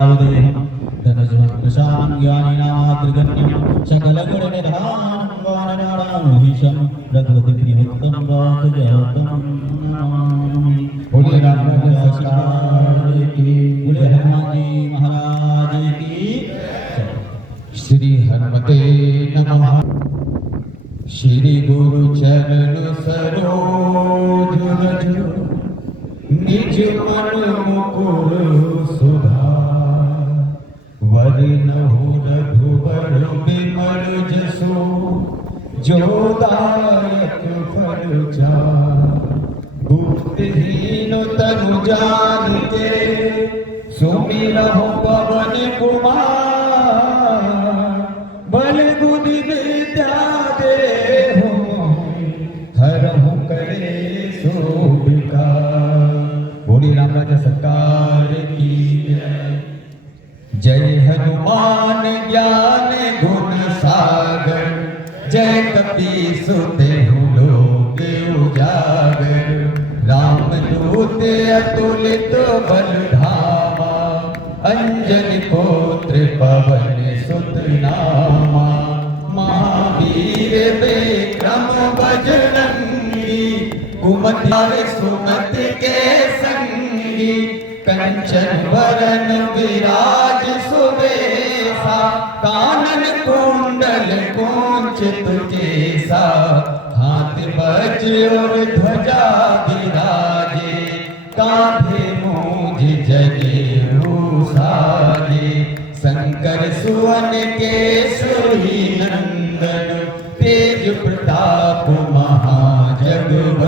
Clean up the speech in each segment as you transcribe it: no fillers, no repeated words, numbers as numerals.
धनुष्वं ज्ञानिनामृतगण्यं सकलगुणनिधानं वानराणामहीशं रघुपतिप्रियोत्तम वासुदेवतं नमामि। बोलिए रामचंद्र सरकार की, बोले हनुमान जी महाराज की। श्री हनुमते नमः। श्री गुरु चरण सरोज रज निज मन मुकुर सुधार। वरनहु रघुबर बिमल जसु जो दायक फल चार। बुद्धिहीन तनु जानिके सुमिरहु पवन कुमार। बल बुद्धि विद्या देहु हरहु कलेशु विकार। बोली रामराज सरकार की जय। हनुमान ज्ञान गुण सागर जय कपीस तेहु लोक उजागर। रामदूत अतुलित बल धामा अंजनी पुत्र पवन सुत नामा। महावीर विक्रम बजरंगी कुमति सुमति के संगी। कंचन वरन विराज सुबेसा कानन कुंडल कुंचित केसा। हाथ वज्र और ध्वजा विराजे कांधे मूंज जनेऊ साजे। शंकर सुवन केसरी नंदन तेज प्रताप महाजगवंदन।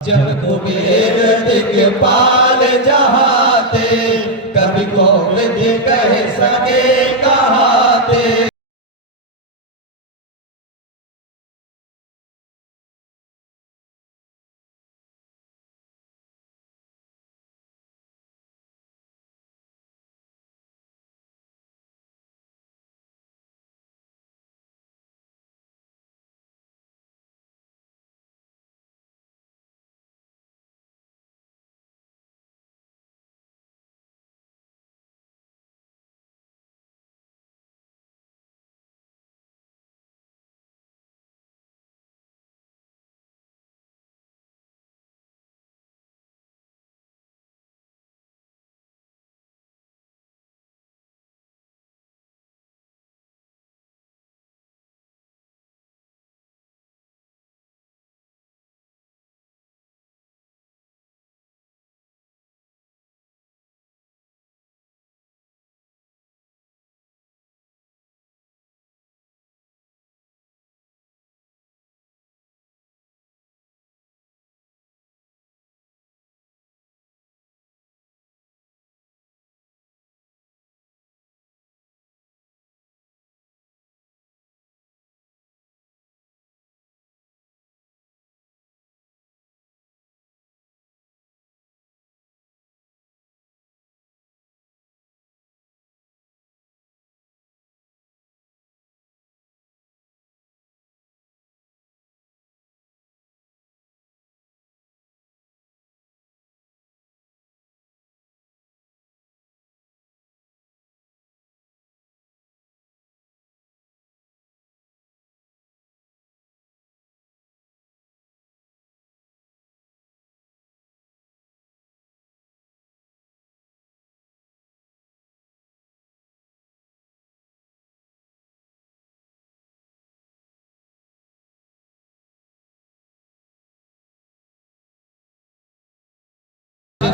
जब कुबेर दिगपाल जहाते कभी कौन कह सके कहाते।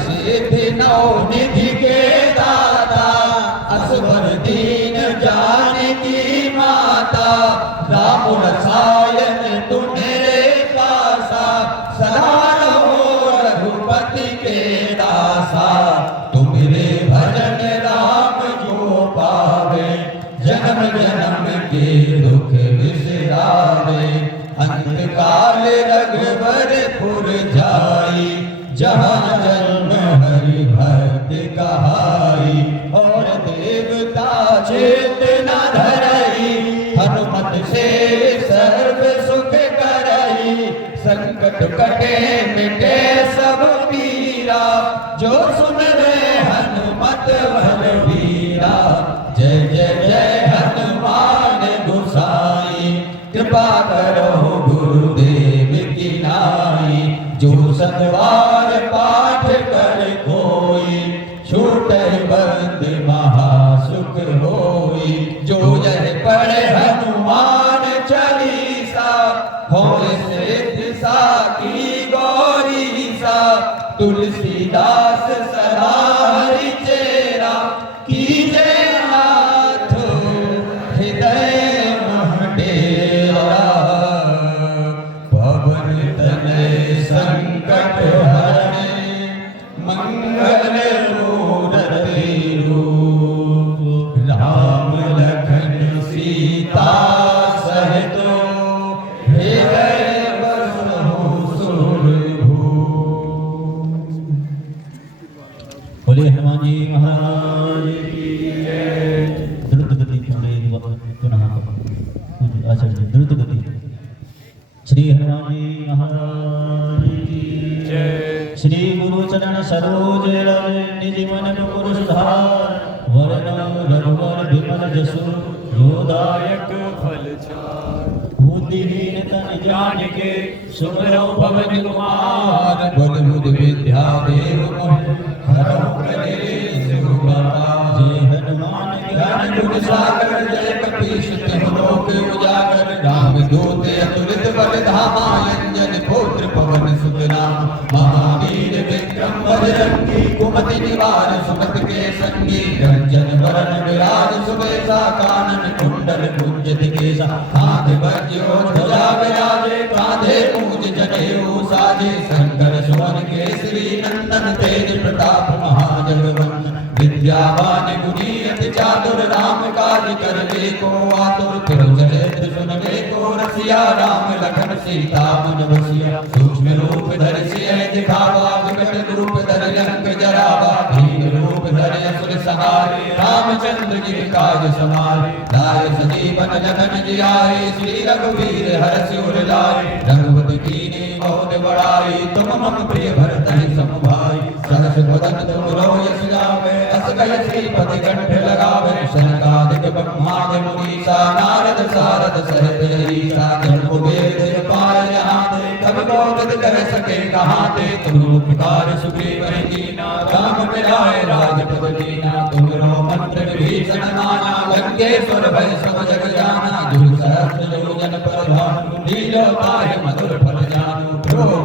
सिद्धि नौ निधि के दाता असवर दीन जानकी माता राम रसायन तू मेरे पासा सदा रहो रघुपति के दासा तुम मेरे भजन राम जो पावे जन्म जन्म के दुख बिसरावे अंत काल रघुवरपुर जाई जहाँ जन्म हरि भक्त कहाई और देवता चेतना धरई हनुमत से सर्व सुख करई संकट कटे मिटे सब पीरा जो सुन रे हनुमत बलबीरा जय जय जय हनुमान गोसाई कृपा करो गुरुदेव की नाई जो सतवार पाठ कर कोई छूटे बंद महासुख होई जो जय पढ़े हनुमान चालीसा होए सिद्ध साकी गौरी सा तुलसीदास सदा हरि चेरा कीजे हाथ हृदय महडेरा पवन तनय संकट हरणे मंगल मूरति रूप राम लखन सीता सहित हृदय बसहु सुरभूप। बोले हनुमान जी महाराज की जय। द्रुत गति पुनः आचार्य द्रुत गति श्री हनुमान जी महाराज की जय। श्री गुरु चरण सरोज रज निज मन मुकुर सुधार वरण रघुवर विमल जसु योदायक फल चार बुद्धिहीन तन जानिके सुमिरौ पवन कुमार बोल बुद्धि विद्या देव मोहि हरहु कलेश सुगमा जय हनुमान ज्ञान गुण सागर जय कपीश तिहु लोक उजागर राम दूत अतुलित बल धामा अंजन पुत्र पवन सुत नाम महावीर विक्रम बजरंगी कुमति निवार सुमति के संगी रंजन वरण विराज सुबेसा कानन कुंडल कुंजित केसा हाथ वज्रो ध्वजा विराजे कांधे मूज जनेऊ साजे शंकर सुवन केसरी नंदन तेज प्रताप महाजगवंदन विद्यावान गुणी अति चातुर राम काज करने को आतुर तिरुचरित्र सुनने को रसिया राम लखन सीता मन बसिया सूक्ष्म रूप धरि सिय दिखावा विकट रूप धरि लंक जरावा भीम रूप धरि असुर सहारे रामचंद्र जी काज समारे लाय सजीवन लखन जियाए श्री रघुवीर हरषि उर लाए रघुपति कीन्ही बहुत बड़ाई तुम मम प्रिय भरत सम भाई सहस वदन तुम यश गावे अस कहि श्रीपति कंठ लगावे शनकादिक ब्रह्मादि मुनीसा नारद सारद सहित ईसा जन कुबेर दिख पार जहाँ ते कवि कोविद कह सके कहाँ ते तुम उपकार सुग्रीव कीना राम मिलाए राजपद दीना तुमरो मंत्र विभीषण माना लंकेश्वर भय सब जग जाना जुग सहस्र योजन पर भानु लीलो पाहि मधुर फल जानू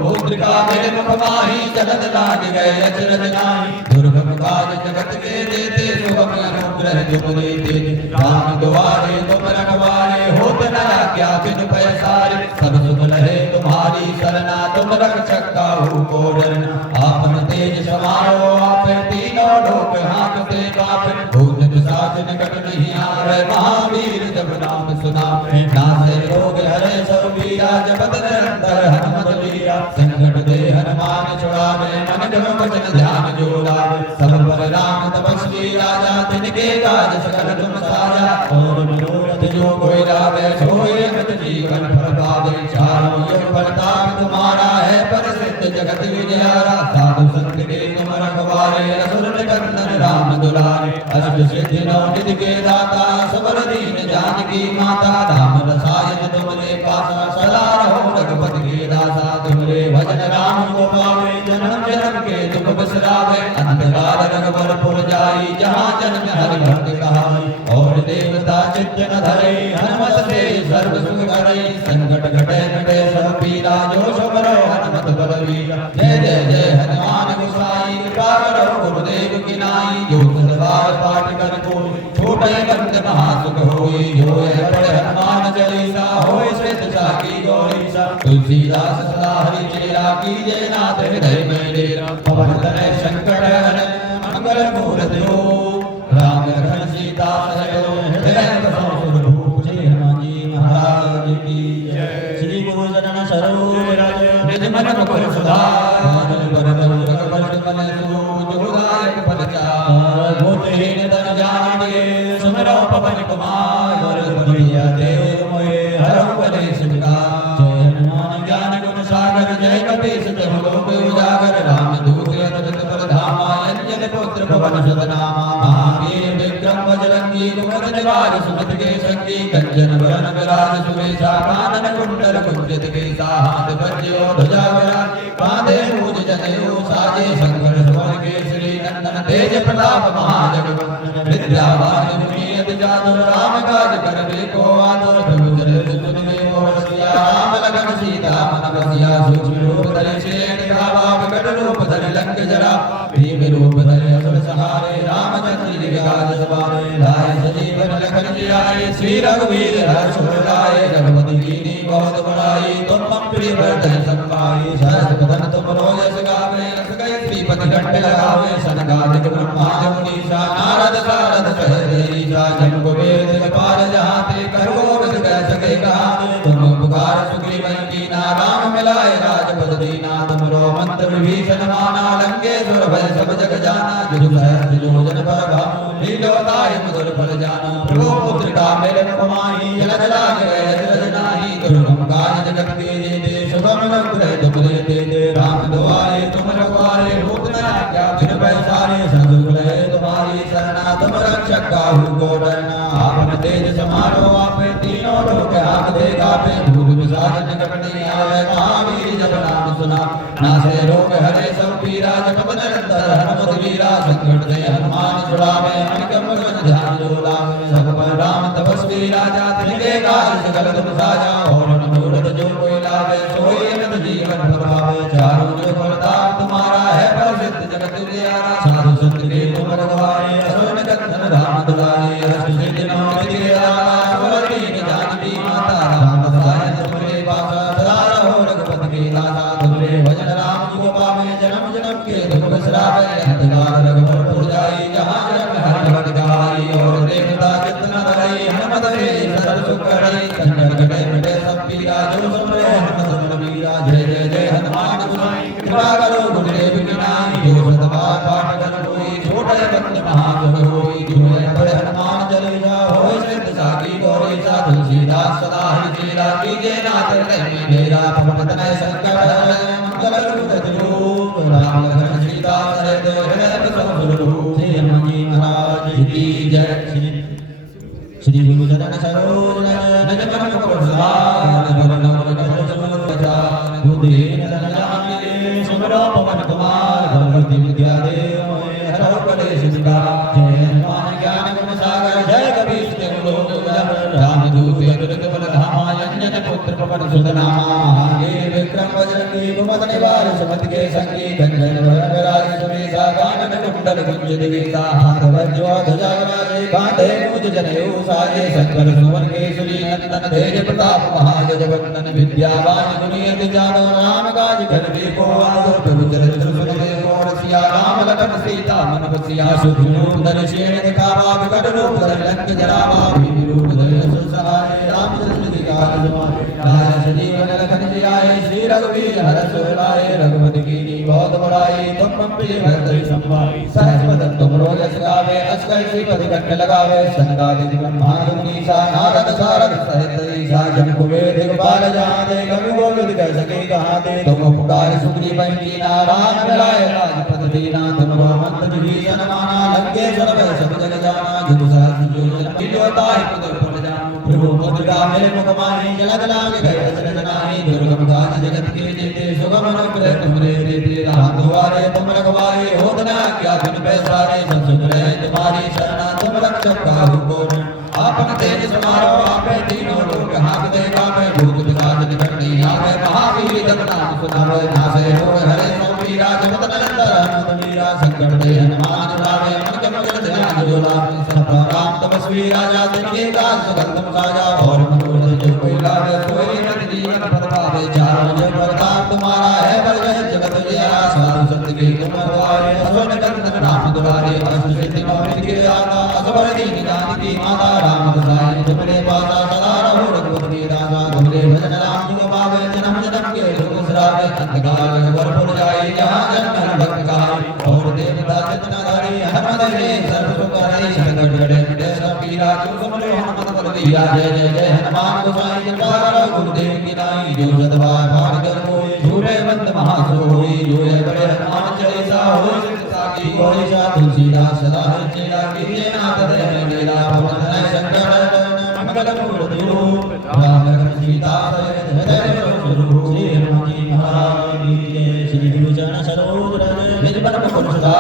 मुद्रिका मेरे मुख माही जगत लाग गए अचरज नाही दुर्गम काज जगत के देते सुगम अनुग्रह तुम देते राम द्वारे तुम रखवारे होत न क्या बिन पैसारे सब सुख लहे तुम्हारी सरना तुम रक्षक काहू को डरना आपन तेज समारो आप तीनों लोक हांकते कापे भूत पिशाच निकट नहीं आवे महावीर जब नाम सुनावे नासे रोग हरे सब पीरा जपत निरंतर हनुमत लीरा संकट दे हनुमान छुड़ावे मन क्रम वचन ध्यान जो लावे सब पर राम तपस्वी राजा तिनके काज सकल तुम साजा और मनोरथ जो कोई लावे सोई अमित जीवन फल पावे चारों युग प्रताप तुम्हारा है प्रसिद्ध जगत विजयारा साधु संत के तुम रखवारे असुर निकंदन राम दुलारे अष्ट सिद्धि नौ निधि के दाता सबल दीन जानकी माता राम रसायन तुमरे पासा सदा रहो रघुपति के दासा तुमरे भजन राम को पावे जन्म जन्म के दुख बिसरावे अंतकाल रघुवरपुर जाई जहाँ जन्म हरि भक्त कहाई और देवता चित्त न धरे हनुमत से सर्व सुख करई संकट घटे मिटे सब पीरा जो सुमरो हनुमत बलवीरा जय जय जय हनुमान गोसाई कृपा छूटे बंद महासुख होई जो है पढ़े हनुमान चालीसा होए श्वेत साकी गौरीसा तुलसीदास सदा हरि चेरा कीजे नाथ हृदय में डेरा पवन तनय संकट हरण मंगल मूर्ति हो राम लखन सीता सहित हृदय बसो सुरभूप जय हनुमान जी महाराज की जय। श्री गुरु चरण सरोज रज निज मन मुकुर सुधार बरदल कपट मन सूज उदायक फल चार भूतहीन तन जानिके सुमिरो पवन कुमार बलिया देव मोहे हरौ कलेश विकार जय हनुमान ज्ञान गुण सागर जय कपीस तिहु लोक उजागर रामदूत अतुलित बल धामा अंजन पुत्र पवन सुत नामा महावीर विक्रम बजरंगी कुमद निवार सुमति के संगी कंचन वरण विराज सुरेशा कानन कुंडल कुंजित केसा हाथ वज्रो ध्वजा विराजे कांधे मूज जनेऊ साजे शंकर सुवन केसरी नंदन तेज प्रताप महाजगवंदन विद्यावान गुणियति जादव राम काज करबे को आतुर प्रभु चरित सुनिबे को रसिया राम लखन सीता मन बसिया सूक्ष्म रूप धरि शेष काबा विकट रूप धरि लंक जरा भीम रूप धरि असुर सहारे रामचंद्र जी काज सवारे लाए सजीवन लखन जियाए श्री रघुवीर हर्ष उर लाए रघुपति कीनी बहुत बड़ाई तुम मम प्रिय भरत संभाई सहस कदन तुम रोयस गावे रस गए श्रीपति घंट लगावे सनकादिक ब्रह्मांड मुनीसा नारद सारद सहित ईसा जम कुबेर दिख पार जहाते कर गोविंद कह सके कहाते तुम पुकार सुग्रीव कीना राम मिलाए राजपद दीना तुमरो मंत्र विभीषण माना लंकेश्वर भय सब जग जाना जुग सहस्त्र योजन पर भानु लीलोताय मधुर फल जाना प्रभु पुत्र का मेरे कमाई जलद लाग गए अचरज नाही दुर्गम काज जगत के जेते शुभम अनुग्रह तुम देते राम दुआरे तुम रखवारे भूत न क्या बिन पैसारे सद्गुण है तुम्हारी शरणा तुम रक्षक काहू को डरना आपन तेज समारो आपे तीनों लोक हाथ दे कापे भूत पिशाच निकट नहीं आवे महावीर जब नाम सुना नासे रोग हरे सब पीरा जपत निरंतर हनुमत वीरा संकट से हनुमान छुड़ावे मणिकम गज ध्यान जो लावे सब पर राम तपस्वी राजा तिनके काज सकल तुम साजा और मनोरथ जो कोई लावे सोई अनंत जीवन फल पावे चारों जुग प्रताप तुम्हारा है प्रसिद्ध जगत उजियारा साधु संत के तुम रखवारे असुर निकंदन राम दुलारे अष्ट सिद्धि नौ निधि के दाता सुमति के जानकी माता राम सहाय तुमरे पासा सदा रहो रघुपति के दासा तुमरे भजन राम जी को पावे जन्म जन्म के दुख बिसरावे अंतकाल रघुवर पुर जाई जहाँ जन्म हरि भट गाई और देवता कितना धरई हनुमत से सर सुख करई संकट कटे मिटे सब पीरा जो सुमरे हनुमत मन वीरा जय जय जय हनुमान गोसाई कृपा करो गुरुदेव की नाई जो सतबार पाठ कर कोई छोटे बंद महासुख होई जो है पढ़े हनुमान चालीसा होए श्वेत साकी गौरीसा तुलसीदास सदा हरि चेरा कीजे नाथ हृदय में डेरा पवन तनय संकट हरण मंगल मूर्ति राम लखन सीता सहित हृदय बसो सुरभूप जय हनुमान जी महाराज की जय श्री गुरु चरण सरोज रज निज मन मुकुर सुधार बरदल कपट मन चार बुद्धिहीन तन जानिके सुमिरो पवन कुमार बलवती विद्या देव मोहे हरौ कलेश विकार जय हनुमान ज्ञान गुण सागर जय कपीस तिहु लोक उजागर रामदूत अतुलित बल धामा अंजन पुत्र पवन सुत नामा महावीर विक्रम बजरंगी कुमद निवार सुमति के संगी कंचन वरण विराज सुरेशा कानन कुंडल कुंजित केसा हाथ वज्रो ध्वजा विराजे कांधे मूज जनेऊ साजे शंकर सुवन केसरी नंदन तेज प्रताप महाजगवंदन विद्यावान गुणियति जादव राम काज करबे को आतुर प्रभु चरित सुनिबे को रसिया राम लखन सीता मन बसिया सूक्ष्म रूप धरि शेष दिखावा विकट रूप धरि लंक जरावा भीम रूप धरि असुर सहारे रामचंद्र जी काज सवारे लाए सजीवन लखन जियाए श्री रघुवीर हर्ष उर लाए रघुपति कीनी बहुत बड़ाई तुम मम प्रिय भरत संभाई सहस बदन तुम रोयस गावे अस कहि श्रीपति कंठ लगावे सनकादिक ब्रह्मांड मुनीसा नारद सारद सहित ईसा जम कुबेर दिखपाल जाते कवि गोविंद कह सके कहाते तुम पुकार सुग्रीव कीना राम मिलाए राजपद दीना तुमरो मंत्र विभीषण माना लंकेश्वर भय सब जग जाना जुग सहस्त्र योजन लीलोताय मधुर फल जाना प्रभु पुत्र का मेरे मुख माहि जलद लाग गए अचरज नाही दुर्गम काज जगत के जेते सुगम अनुग्रह तुमरे देते राम दुआरे तुम रखवारे होत न क्या बिन पैसारे संसुख रहे तुम्हारी शरणा तुम रक्षक काहू को आपन तेज समारो आपे तीनों लोक हाथ दे कापे भूत पिशाच निकट नहीं आवे महावीर जब नाम सुनावे नासे रोग हरे सब पीरा जपत निरंतर हनुमत वीरा संकट दे हनुमान छुड़ावे मन के मगन ध्यान जो लावे सब राम तपस्वी तपस्वी राजा तिनके दास सुगंधम साजा और मनोरथ जो कोई लावे सोई रत जीवन पद पावे चारों जग प्रताप तुम्हारा है बल जगत जियारा साधु संत के तुम रखवारे असुर कंदन राम दुलारे अष्ट सिद्धि नौ निधि के दाता असबर दीन जानकी माता राम दसाई तुमरे पासा सदा रहो रघुपति के दासा तुमरे भजन राम जी को पावे जन्म जन्म के दुख बिसरावे अंतकाल अकबर पुर जाए जहाँ जन्म भक्त गाए और देवता जितना धारी हनुमत ने सर्व सुख हरे संकट कटे मिटे सब पीरा जो सुमरे हनुमत बल दिया जय जय जय हनुमान गोसाई कृपा करो गुरुदेव की नाई जो सदवाय भाग कर कोई झूठे बंद महासोई जो है बड़े हनुमान चालीसा हो साकी कोई सा तुलसीदास सदा चेला कीजिए नाथ दे मेरा पवन है शंकर मंगल मूर्ति राम लखन सीता हृदय स्वरूप श्री हनुमान जी महाराज की जय। श्री गुरु चरण सरोज रज निज मन मुकुर सदा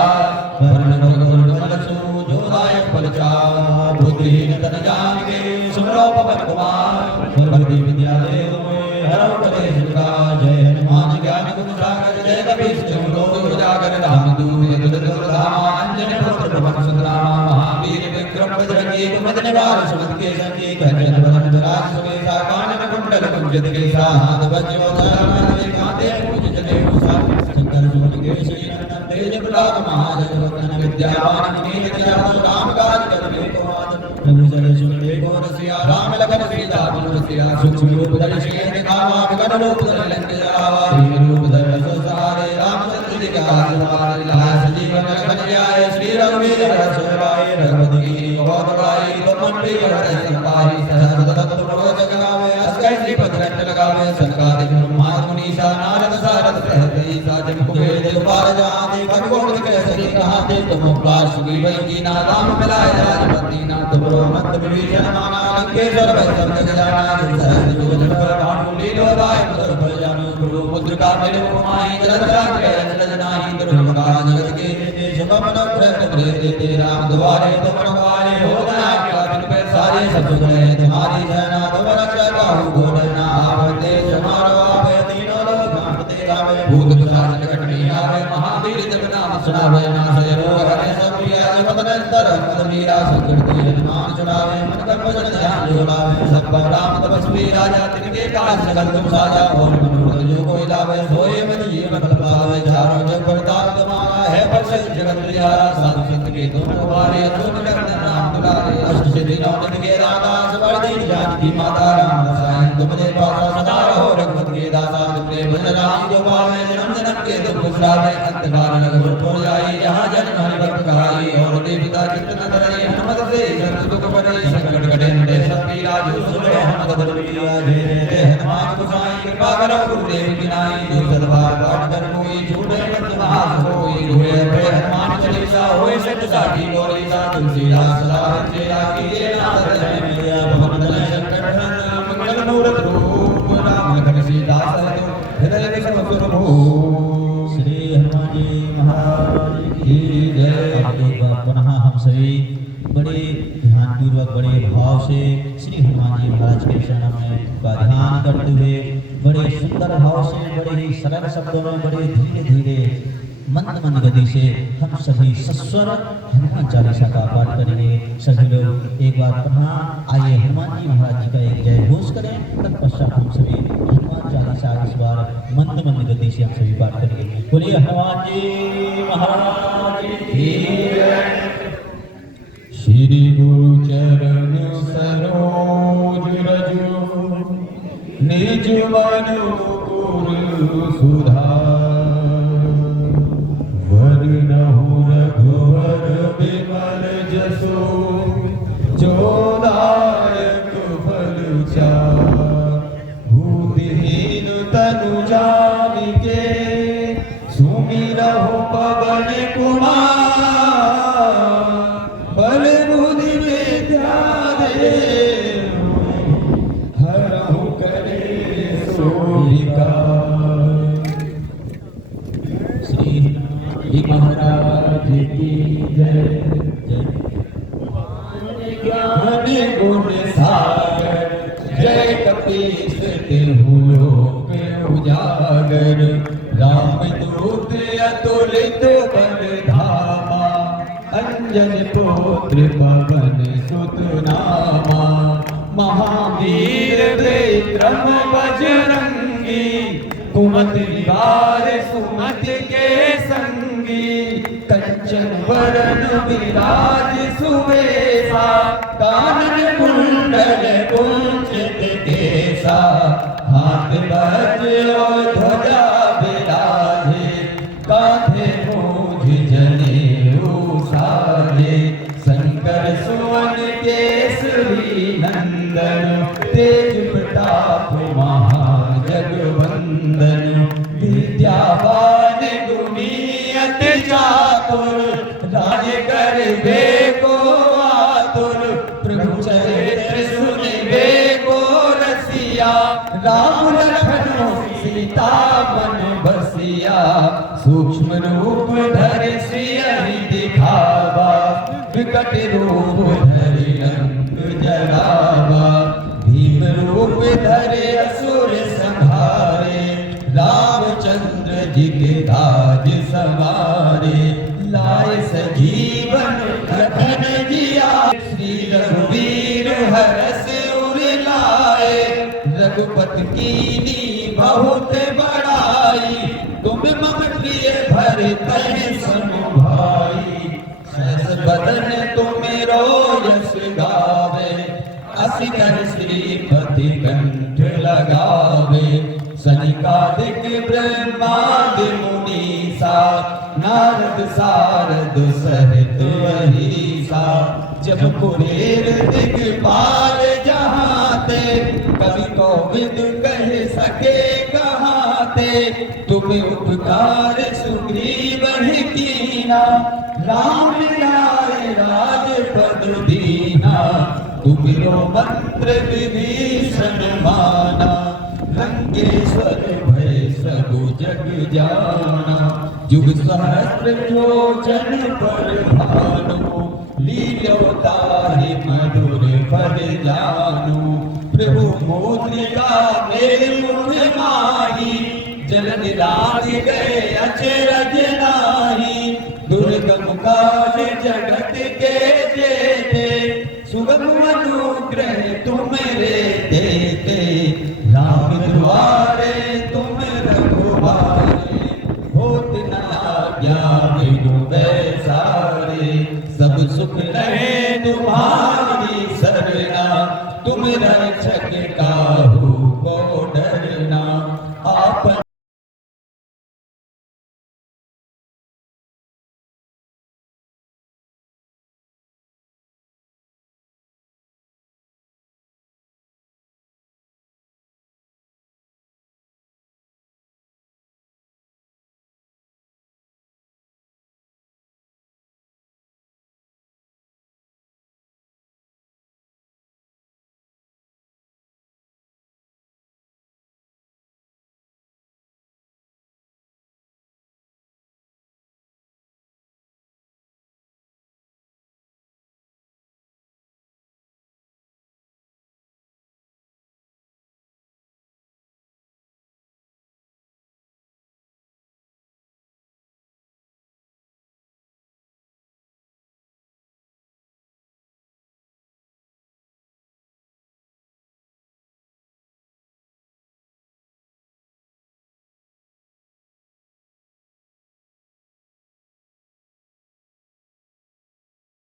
वरण रघुवर कमल सु जो दायक फलचार बुद्धिहीन तन जानिके सुमरो पवन कुमार सर्वति विद्या देव मोहि हरौ कलेश विकार जय हनुमान ज्ञान गुण सागर जय कपीश तिहुँ लोक उजागर रामदूत अतुलित बल धामा अंजनी पुत्र पवन सुत नामा महावीर विक्रम बजरंगी कुमति निवार सुमति के संगी कंचन बरन विराज सुबेसा कानन कुंडल कुंजित केसा हाथ वज्र ध्वजा कांधे मूंज जनेऊ साथ शंकर सुमन केसरी नंदन तेज प्रताप महाजगवंदन विद्यावान नीत जातो राम काज करबे को आदर प्रभु जन सुनते को रसिया राम लखन सीता मन बसिया सूक्ष्म रूप धरि सिंह दिखावा विकट रूप धरि लंक जरावा भीम रूप धरि असुर सहारे रामचंद्र जी का सवारे लाया सजीवन लखन जाए श्री रघुवीर हर्ष राय रघुपति की बहुत बड़ाई तुम प्रिय हृदय संपाई सहस्र तत्व प्रभु जगावे अस्कै श्रीपद कंठ लगावे संकादिक ब्रह्माद मुनीसा नारद सारद सहत ईसा जन कुबेर दिलपार जहाते भगवान के सखी कहाते तुम उपकार सुग्रीव की ना राम मिलाए राजपति ना तुमरो मत विभीषण माना लंकेश्वर भय सब जग जाना सहस्र जो जन पर भानु लीलो दाय मधुर फल जानो गुरु मुद्र का मिलो कुमाई जलधरा के जल जनाहि दुर्गम काज जगत के शुभ मन ग्रह तुमरे देते राम द्वारे तुम रखवारे हो गया क्या बिन पे सारे सब सुख है तुम्हारी सेना तुम रक्षा काहू को डरना आवते तुम्हारो आपे तीनों लोग कांपते गावे भूत पिशाच निकट नहीं आवे महावीर जब नाम सुनावे नासय रोग हरे सब प्रिय जगत निरंतर मद मीरा सुकृति हनुमान छुड़ावे मन कर्म वचन ध्यान जो लावे सब पर राम तपस्वी राजा तिनके काज सकल तुम साजा और मनोरथ जो कोई लावे सोए मन जीवन फल पावे चारों जग प्रताप तुम्हारा है बख्शे जगत जियारा साधु संत के तुम रखवारे असुर निकंदन राम दुलारे अष्ट सिद्धि नौ निधि के दाता सबर दीन जानकी माता राम रसायन तुमरे पासा सदा रहो रघुपति के दाता तुमरे भजन राम जो पावे जन्म जन्म के दुख बिसरावे अंतकाल अकबर पुर जाई जहाँ जन्म हरि भक्त कहाई और देवता चित्त न धरे हनुमत से सर्व दुख हरे संकट कटे मिटे सब पीरा जो सुने हनुमत बल बीरा जय जय हनुमान गोसाई कृपा करो गुरुदेव की नाई जो सदभाव पाठ कर कोई झूठे बंद महास होई हुए बड़े हनुमान चालीसा होए सिद्ध साखी गौरी सा तुलसीदास सदा चेला कीजिए नाथ दे मेरा भवन दल संकट मंगल मूरत रूप राम लखन सीता सहित हृदय स्वरूप श्री हनुमान जी महाराज की जय। अब एक बार पुनः हम सभी बड़े ध्यानपूर्वक बड़े भाव से श्री हनुमान जी महाराज के शरण में का ध्यान करते हुए बड़े सुंदर भाव से बड़े ही सरल शब्दों में बड़े धीरे धीरे मंद मंद गति से हम सभी सस्वर हनुमान चालीसा का पाठ करेंगे। सभी लोग एक बार पुनः आइए हनुमान जी महाराज जी का एक जय घोष करें। तत्पश्चात हम सभी हनुमान चालीसा इस बार मंद मंद गति से हम सभी पाठ करेंगे। बोलिए हनुमान जी महाराज की जय। श्री गुरु चरण सरोज रजो निज मन मुकुर सुधार वरनहु रघुवर बिमल जसो जो दायक फल चार भूतिहीन तनु जानिके सुमिरहु पवन कुमार बल बुद्धि विद्या देहु हरहु करे सो विकार। श्री श्री महाराज की जय। ज्ञान गुण सागर जय कपीस तिहु लोक उजागर राम दूत अतुलित बल धामा अंजन पुत्र पवन सुत महावीर विक्रम बजरंगी, कुमति निवार सुमति के संगी, कंचन वरण विराज सुवेशा, कानन कुंडल कुंचित केसा, हाथ वज्र और ध्वजा विराजे, कांधे मूझ जनेऊ साजे, शंकर सुवन केसरी नंदन, तेज प्रताप महाजगवंदन, विद्यावान गुणी अति चातुर, राज करबे को आतुर, प्रभु चरित्र सुनिबे को रसिया, राम लखन सीता मन बसिया, सूक्ष्म रूप धरि सियहि दिखावा, विकट रूप धरि लंक जरावा, भीम रूप धरि असुर संहारे, रामचंद्र जी के काज सवारे, लाए सजीवन लखन जिया, श्री रघुवीर हरष उर लाए, रघुपति कीनी बहुत बड़ाई, तुम मम प्रिय भरतहि सम भाई, सहस बदन तुमेरो यश गावे, असी कर श्रीपति कंठ लगावे, सनिकादिक ब्रह्मादि मुनीसा, नारद सारद सहित अहीसा, जब कुबेर दिगपाल जहाते, कवि कोविद कह सके कहाते, तुम उपकार सुग्रीव कीना, राम लाए राजपद दीना, तुमिरो मंत्र विभीषण माना, लंकेश्वर भय सबु जग जाना, जुग सहस्त्र योजन पर भानु, लील्योताहि मधुर फल जानू, प्रभु मुद्रिका मेरे मुख माही, जलन राज गए अचरज नाही, दुर्गम काज जगत के जेते, सुगम अनुग्रह तुम रे देते, राम द्वारे तुम रघुवारे, होत न आज्ञा बिनु बैसारे, सब सुख लहे तुम्हारी सरना, तुम रक्षक काहू को डरना, आपन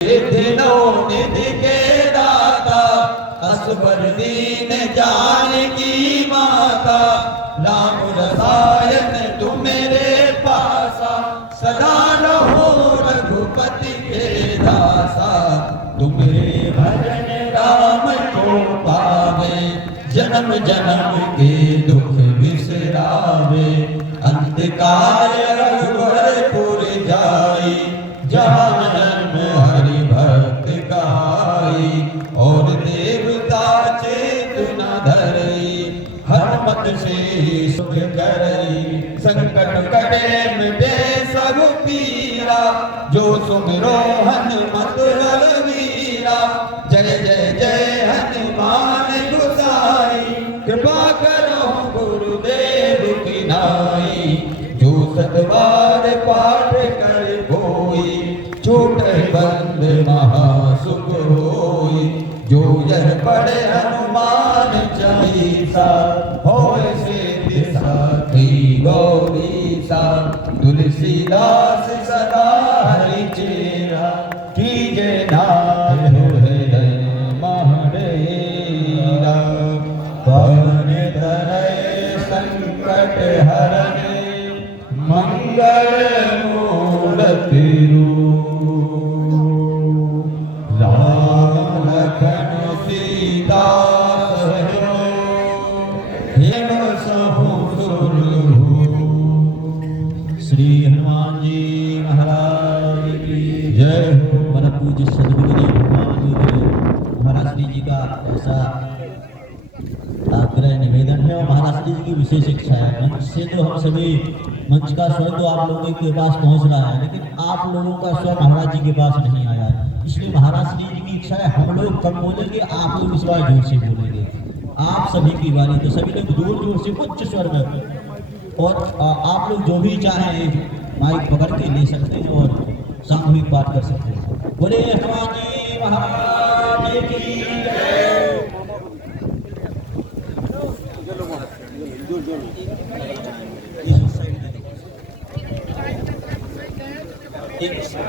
दिनों निधि के दाता, असबर दीन जान की माता, राम रसायन तुम मेरे पासा, सदा रहो रघुपति के दासा, तुम्हारे भजन राम को पावे, जन्म जन्म के दुख बिसरावे, अंतकाल रघुवरपुर जाई, जहाँ जन्म हरि भक्त गाई, और देवता चेतना धरई, हनुमत से सुख करई, संकट कटे मिटे सब पीरा, जो सुमिरो हनुमत बलवीरा, जय जय जय हनुमान गोसाई, कृपा करो गुरुदेव की नाई, जो सतबार पाठ कर कोई, छूट बंद महासुख होई, जो यह पढ़े हनुमान गौरीसा होय सिद्धि साखी गौरीसा तुलसीदास सदा हरि चेरा कीजे नाथ हृदय महडेरा पवन तनय संकट हरने मंगल मूर्ति राम लखन सीता सहित हेम सहुर श्री हनुमान जी महाराज की जय हो। परम पूज्य सद्गुरुदेव भगवान महाराज श्री जी का ऐसा आग्रह निवेदन है और महाराज जी की विशेष इच्छा है। मंच से तो हम सभी मंच का स्वर तो आप लोगों के पास पहुंच रहा है, लेकिन आप लोगों का स्वर महाराज जी के पास नहीं आया, इसलिए महाराज श्री जी की इच्छा है हम लोग कम बोलेंगे, आप लोग इस बार जोर से बोलेंगे। आप सभी की बारी, तो सभी लोग जोर जोर से उच्च स्वर में, और आप लोग जो भी चाहें माइक पकड़ के ले सकते हैं और सामूहिक पाठ कर सकते हैं। बोले हनुमान जी महाराज की जय।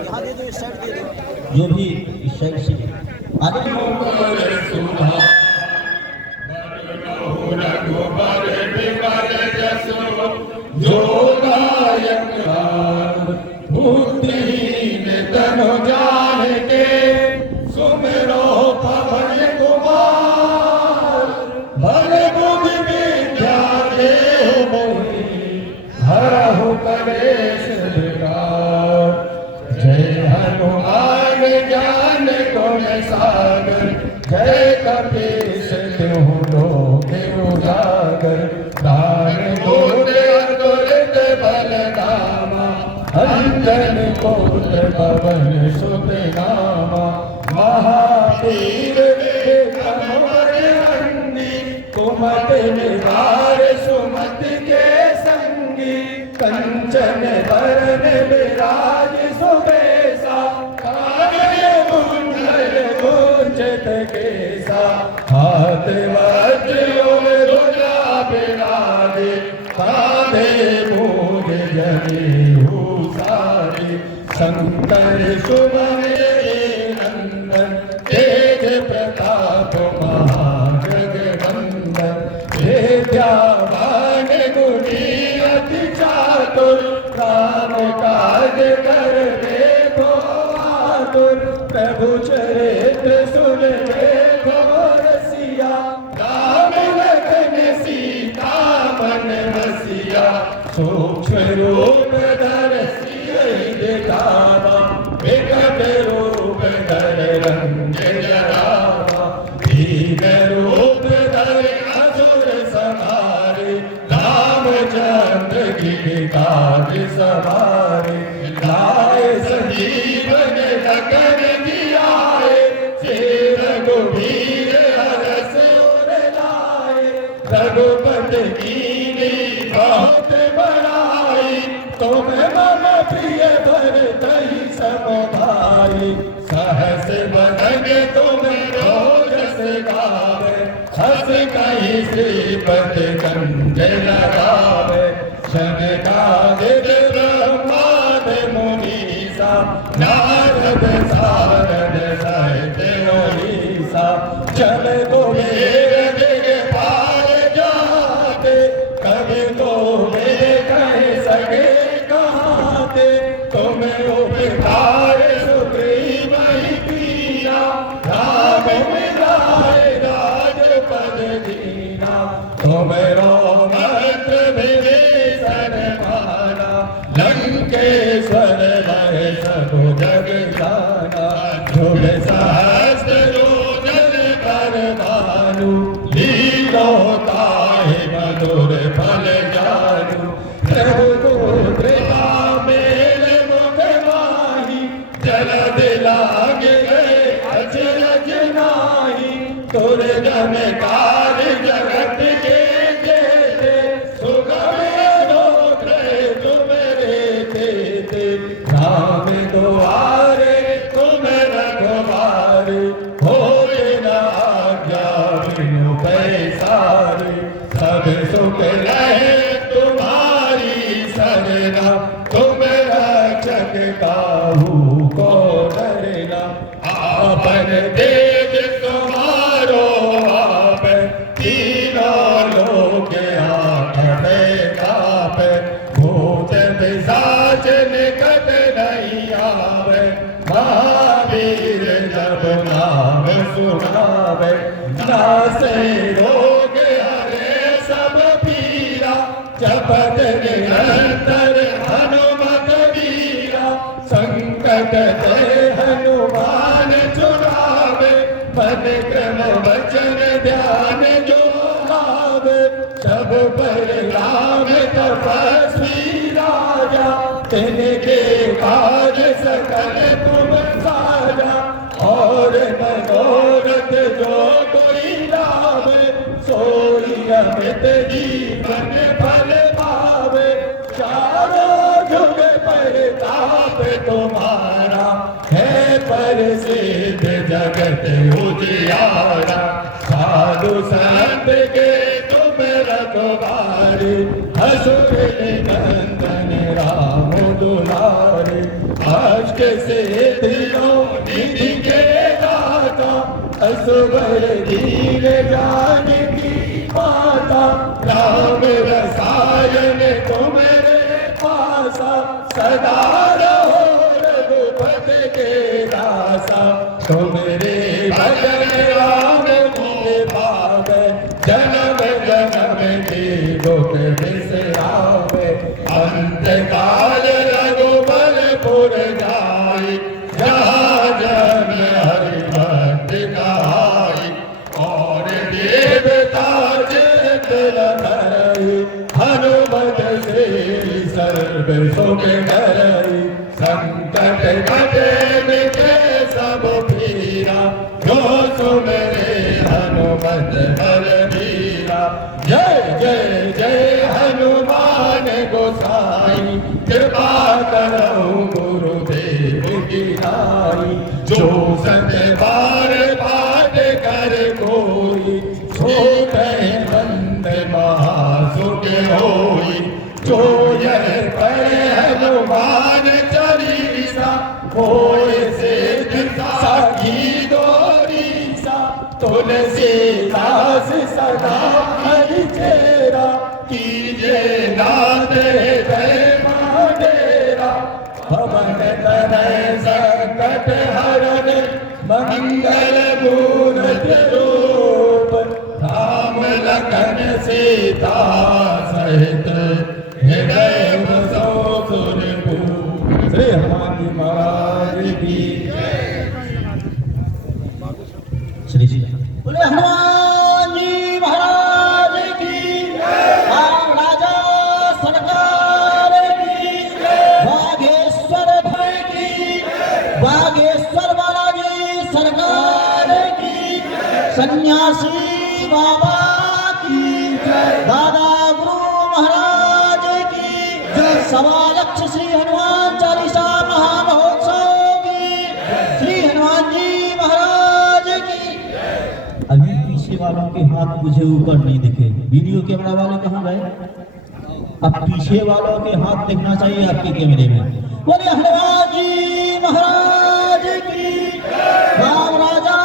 यहाँ दे दो, इस साइड दे दो, जो भी इस साइड से आगे जो नायक बुद्धिहीन तनु जान के सुमिरो पवन कुमार भले बुद्धि विद्या देहु मोहि हरहु कलेश विकार जय हनुमान ज्ञान गुण सागर जय कपीस तिहु लोके उजागर दान दूत अतुलित बलधामा अंजन पुत्र पवन सुत नामा महावीर विक्रम बजरंगी कुमति निवार सुमति के संगी कंचन बरन विराज सुबेसा कानन कुंडल कुंचित केसा हाथ वज्र ध्वजा विराजे कांधे मूज जनेऊ साजे शंकर सुमन नंदन तेज प्रताप महाजगवंदन विद्यावान गुणी अति चातुर राम काज करते को आतुर प्रभु चरित्र सुनते को रसिया राम लखन सीता मन बसिया सूक्ष्म रूप धर सियहि दिखावा विकट रूप धर रंग जरावा दीन रूप धर असुर संहारे रामचंद्र की काज सवारे लाए संजीवन लखन जियाए श्री रघुवीर हरष उर लाए रघुपति कीनी बहुत बड़ाई तुम मम प्रिय भरतहि सम भाई सहस बदन तुम रोजस गावे हस कहीं श्रीपति कंठ लगावे शनकादिक ब्रह्मादि मुनीसा नारद सारद सहित मुनीसा चल कुबेर दिगपाल जाते कवि कोविद कह सके कहाते तुम्हें उपकार सुग्रीव ही किया राम मिलाए राजपद दीना तुम्हें मंत्र विभीषण माना लंकेश्वर वह सब जग जाना शुभ सहस्त्र योजन पर भानु लीलोताहि मधुर फल जानू प्रभु कृपा मेल मुख माही जलद लाग गए अचरज नाही दुर्गम काज जगत के जेते सुगम अनुग्रह तुम रे राम दुआरे तुम रखवारे होए न आज्ञा बिनु पै सारे, सब सुख लहे तुम्हारी सरना, तुम रक्षक काहू को डरना। आपन तेज तुम्हारो आप, तीनों लोग आठे कापे, भूत पिशाच निकट नहीं आवे, महावीर जब नाम सुनावे, नासे रोग हरे सब पीरा, जपत निरंतर हनुमत वीरा, संकट ते हनुमान छुड़ावे, मन क्रम वचन ध्यान जो लावे, सब पर राम तपस्वी राजा, तिनके काज सकल तुम साजा, और मनोरथ जो कोई लावे, सोई अमित जीवन फल पावे, चारों जुग परताप तुम्हारा, है प्रसिद्ध जगत उजियारा, साधु संत के तुम रखवारे, असुर निकंदन राम दुलारे, अष्ट सिद्धियों निधि के दाता, असवर दीन जानकी माता, राम रसायन तुम्हारे पासा, सदा रहो रघुपति के दासा, तुम्हारे भजन राम जी भावे, जन्म जन्म के दुख बिसरावे, अंत काल रघुबरपुर जाई, जहाँ जन हरि भक्त गाई, और देवता चित्त धरई, हनुमत से सर्व सुख करई, संकट कटे मिटे सब पीरा, जो सुमरे हनुमत बलबीरा। जय जय जय हनुमान गोसाई, कृपा करो गुरुदेव की नाई, जो संत बार पाठ कर कोई, सो कहे बंद महासुख होई, जो यह पढ़े हनुमान चालीसा, होए सिद्ध साखी गौरीसा, तुलसीदास सदा हरि चेरा, कीजे नाथ हृदय डेरा, पवन तनय संकट हरन, मंगल मूर्ति रूप, राम लखन सीता सहित, हृदय बसो सुरभूप। श्री हनुमान जी महाराज की श्री श्री बोले हनुमान जी महाराज की, राम राजा सरकार की, बागेश्वर धाम की, बागेश्वर बालाजी सरकार की, सन्यासी बाबा की, दादा गुरु महाराज की, सवा लक्ष श्री हनुमान चालीसा महामहोत्सव की, श्री हनुमान जी महाराज की। अभी पीछे वालों के हाथ मुझे ऊपर नहीं दिखे, वीडियो कैमरा वाले कहाँ गए? अब पीछे वालों के हाथ दिखना चाहिए आपके कैमरे में। बोले हनुमान जी महाराज की, राम राजा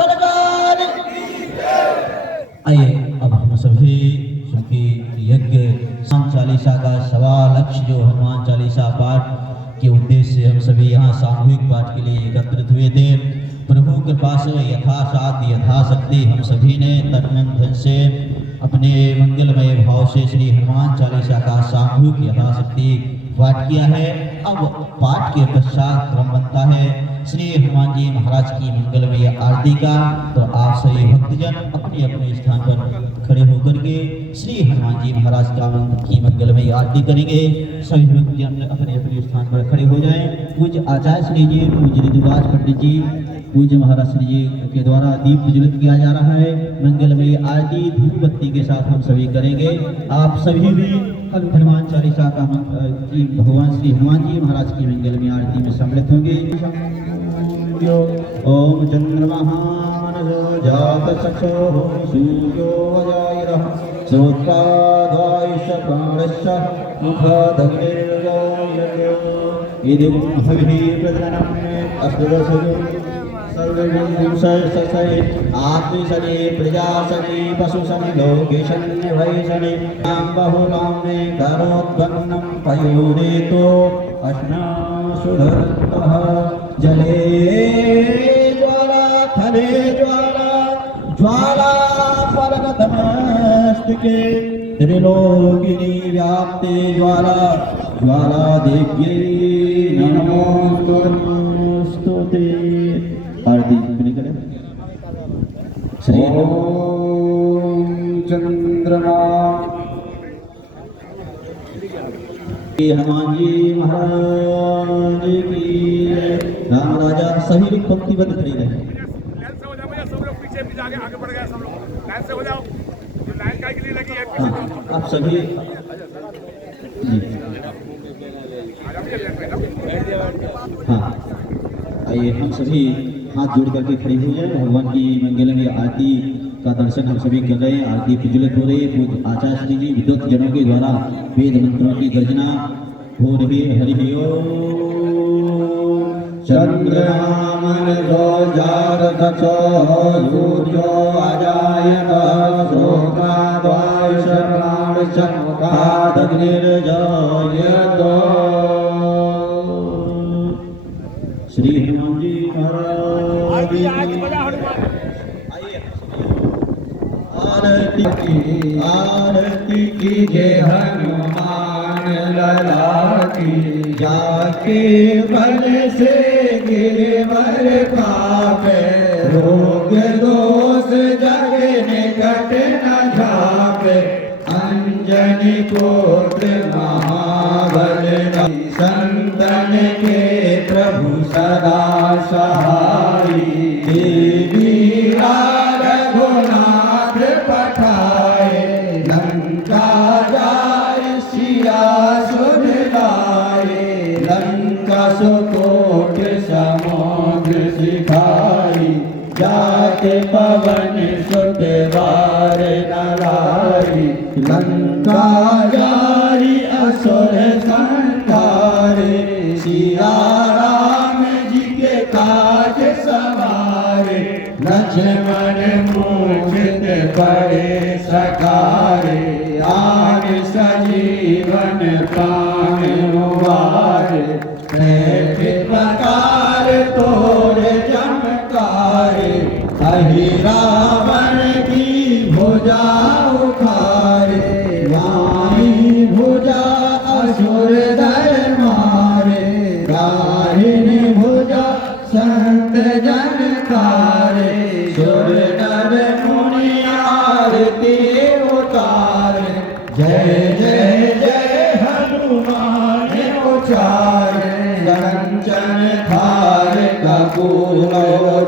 सरकार की। आइए अब हम सभी चूंकि यज्ञ हनुमान चालीसा का सवा लक्ष्य जो हनुमान चालीसा पाठ के उद्देश्य से हम सभी यहाँ सामूहिक पाठ के लिए एकत्रित हुए थे। प्रभु कृपा से यथासाध्य यथाशक्ति हम सभी ने तन मन धन से अपने मंगलमय भाव से श्री हनुमान चालीसा का सामूहिक यथाशक्ति पाठ किया है। अब पाठ के पश्चात क्रम बनता है श्री हनुमान जी महाराज की मंगलमय आरती का। तो आप सभी भक्तजन अपने अपने स्थान पर खड़े होकर के श्री हनुमान जी महाराज की मंगलमय आरती करेंगे। सभी भक्तजन अपने अपने स्थान पर खड़े हो जाएं। पूज्य आचार्य श्री जी, पूज्य ऋतुराज पंडित जी, पूज्य महाराज श्री जी के द्वारा दीप प्रज्वलित किया जा रहा है। मंगलमय आरती धूप बत्ती के साथ हम सभी करेंगे। आप सभी भी हनुमान चालीसा का भगवान श्री हनुमान जी महाराज की मंगलमय आरती में सम्मिलित होंगे। ओम चंद्रमहान जातचक्षुः सूर्यो वजायरः श्रोत्राद्वायुष प्राणश्च मुखदग्निर्गायते इदं हविः प्रजननम् अष्टदशयो सर्वसहि आत्मशनि प्रजाशनि पशुशनि लोकेशनि वैशनि बहुलां मे करोद्वन्नं पयोरेतो अश्नासुधन्तः जले ज्वाला थले ज्वाला ज्वाला परगतमस्तिके त्रिलोकिनी व्याप्ते ज्वाला ज्वाला देव्यै नमोस्तुते आरती करें श्री ओम चंद्रमा हनुमान जी महाराज की राम राजा सभी लोग पंक्तिबद्ध खड़े रहे। लाइन से हो जाओ भैया, सब लोग पीछे पीछे आगे बढ़ गए, सब लोग लाइन से हो जाओ। जो लाइन काय के लिए लगी है पीछे हाँ, आप सभी जी हाँ आइए हम सभी हाथ जोड़ करके खड़े हो जाए। भगवान की मंगलमय आरती का दर्शन हम सभी कर रहे हैं। आरती प्रज्वलित हो रही है। पूज्य आचार्य श्री जी विद्वत जनों के द्वारा वेद मंत्रों की गर्जना हो रही है। हरि ओम चंद्रमान रोजारतचो सूर्यो अजायत शोकाद्वायुष प्राणश्च मुखादग्निर्जायतो। श्री हनुमान जी महाराज की आरती आरती कीजिए हनुमान लला की, जाके बल से गिरवर कापे, रोग दोष जग निकट न झापे। अंजनी पुत्र महाबल संतन के प्रभु सदा सहाई, देवी रघुनाथ पठाए, लंका जाय सिया सुन लाए। लंका सुकोट समुद्र सिखाई, जाके पवन सुत वार न लाई। लंका जारी असुर संहारे, सिया राम जी के काज सवारे। लक्ष्मण मूर्छित पड़े सकारे, आन सजीवन प्राण उबारे। प्रेत प्रकार तोरे चमकारे, अहि रावण की भुजा उखारे। वाई भुजा असुर दर मारे, दाहिनी भुजा संत जन तारे। सुर नर मुनि आरती उतारे, जय जय जय हनुमान उचारे। कंचन थार कपूर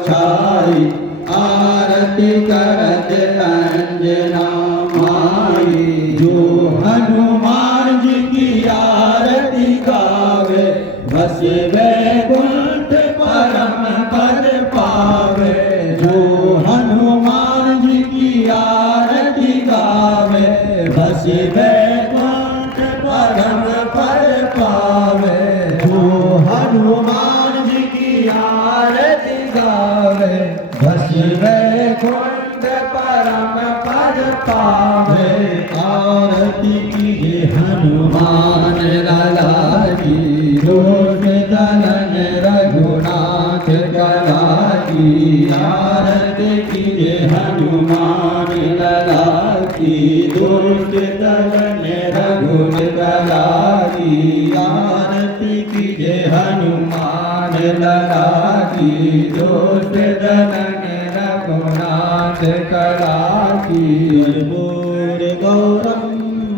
छाई, आरती करत अंजना माई। जो हनुमान जी की आरती गावे, बस वैकुंठ परम पद पावे। जो हनुमान जी की आरती गावे, बस वैकुंठ परम पद पावे। जो हनुमान जी की आरती गावे, बस वैकुंठ परम पद पावे। आरती कीजिए हनुमान लाला की, रोज दलन रघुनाथ कला की। आरती कीजिए हनुमान लाला की, रोज दलन रघुनाथ कला की। आरती कीजिए हनुमान लाला की, रोज दलन रघुनाथ कला की। कर्पूर गौरम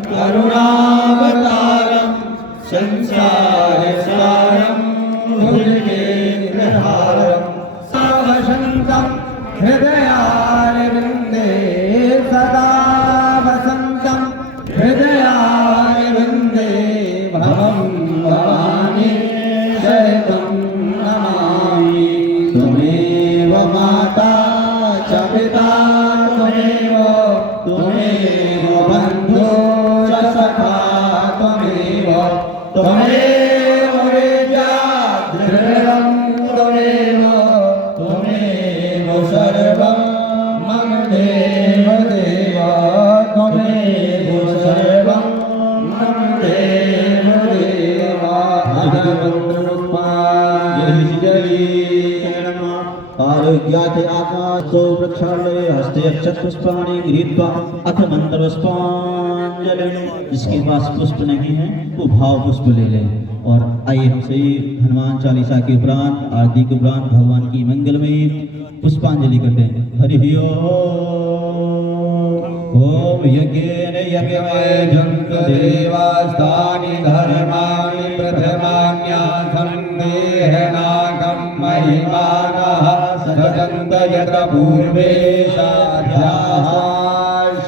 करुणावतारम संसार सारम भुजगेन्द्रहारम सर्वशंकं हृदयारविन्दे सदा वसन्तं हृदयारविन्दे भवं भवानी शरणं नमामि। त्वमेव माता च त्वमेव बन्धो च सखा त्वमेव त्वमेव विद्या दृढं त्वमेव त्वमेव सर्वं मम देव देव त्वमेव सर्वं मम देव देव आरोग्याते आकाशो प्रक्षालय हस्ते अक्षतपुष्पाणि गृहीत्वा अथ मंत्रपुष्पांजलि। जिसके पास पुष्प नहीं है वो भाव पुष्प ले ले। और आइए हम सही हनुमान चालीसा के उपरांत आरती के उपरांत भगवान की मंगल में पुष्पांजलि करते हैं। हरि ओम यज्ञेन यज्ञमयजन्त देवास्तानि धर्माणि प्रथमान्यासं देहनागं महिमानः सजन्त यत्र पूर्वे साध्याः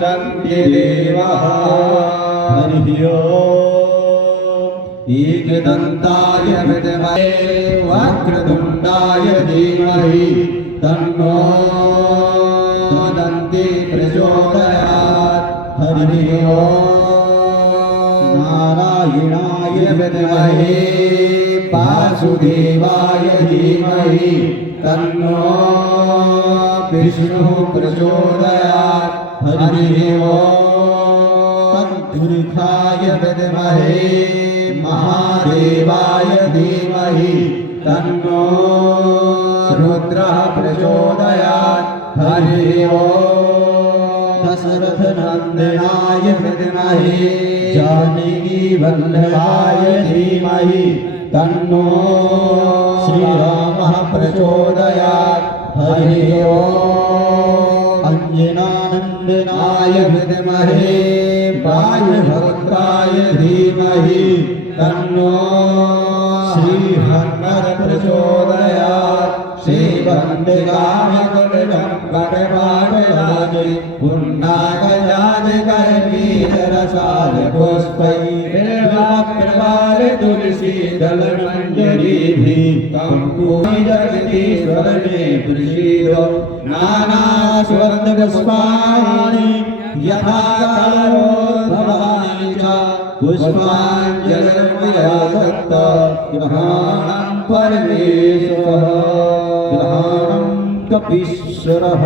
सन्ति देवाः। हरि ओम एकदन्ताय विद्महे वक्रतुण्डाय धीमहि तन्नो दन्ति प्रचोदयात्। हरि ओम नारायणाय विद्महे वासुदेवाय धीमहि तन्नो विष्णुः प्रचोदयात्। हरि ओम तद्दुर्गाय विद्महे महादेवाय धीमहि तन्नो रुद्रः प्रचोदयात्। हरि ओम दशरथ नंदनाय विद्महे जानकी वल्लभाय धीमहि तन्नो श्रीरामः प्रचोदयात्। हरि ओम अंजनानंदनाय विद्महे वायुभद्राय धीमहि तन्नो श्रीहनुमत् प्रचोदयात्। श्रीवन्दिकामकुटजं वटवाटराजे पुण्डाकजाजकरवीररसाल पुष्पैर्वाप्रवाल तुलसीदलमञ्जरीभिः कम्पूजगदीश्वरने प्रसीदो नानास्वर्णपुष्पाणि यथा करो भवानि च पुष्पाञ्जलिर्मयासक्त ग्रहाणं परमेश्वरः ग्रहाणं कपीश्वरः।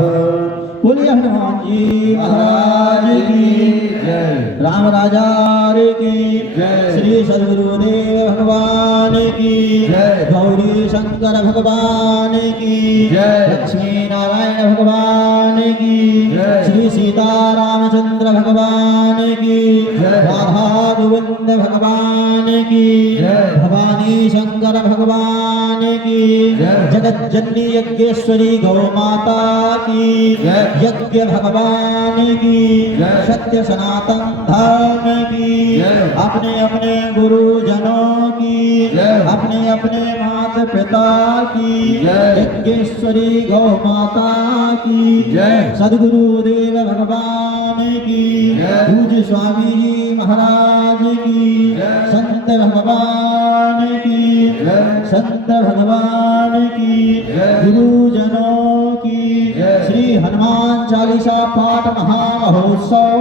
बोलिए हनुमान जी महाराज की जय। राम राजा की जय। श्री सद्गुरुदेव भगवान की जय। गौरी शंकर भगवान की जय। लक्ष्मी नारायण भगवान की जय। श्री सीता रामचंद्र भगवान की जय। राधा गोविंद भगवान की जय। भवानी शंकर भगवान की जय। जगत जननी यज्ञेश्वरी गौ माता की जय। यज्ञ भगवान की जय। सत्य सनातन धर्म की जय। अपने अपने गुरुजनों की जय। अपने अपने माता पिता की जय। यज्ञेश्वरी गौ माता की जय। सद्गुरुदेव भगवान की जय। पूज्य स्वामी जी महाराज की जय। संत भगवान की जय। संत भगवान की जय। गुरुजनों की जय। श्री हनुमान चालीसा पाठ महामहोत्सव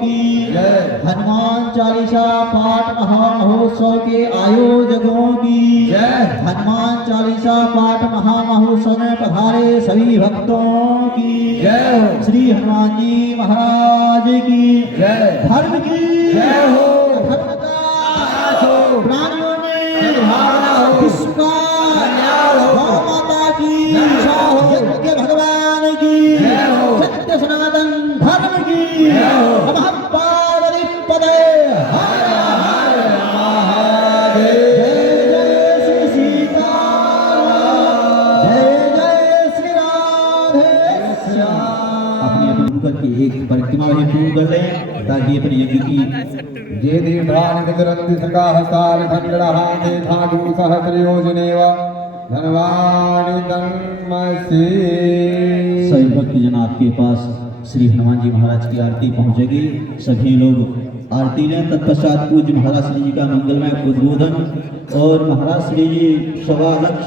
की जय। हनुमान चालीसा पाठ महामहोत्सव के आयोजकों की जय। हनुमान चालीसा पाठ महामहोत्सव में पधारे सभी भक्तों की जय। श्री हनुमान जी महाराज की जय। धर्म की जय हो। धर्म का नाश हो। प्राणियों में भावना हो। विश्व का कल्याण हो। गौ माता की इच्छा हो। यज्ञ भगवान की जय हो। सत्य सनातन धर्म की जय हो। नमः पार्वती पदे हर हर महादेव। जय जय श्री सीताराम। जय जय श्री राधे श्याम। अपनी अपनी मुख की एक परिक्रमा भी पूर्ण कर लें ताकि अपने यज्ञ की जे दीर्घानि वितरन्ति सकाः कालखण्डः मेधागु सहस्रयोजनेव धनवानि तन्मसि। सभी भक्तजन आपके पास श्री हनुमान जी महाराज की आरती पहुंचेगी। सभी लोग आरती लें। तत्पश्चात पूज्य महाराज श्री जी का मंगलमय उद्बोधन और महाराज श्री जी 1.25 लक्ष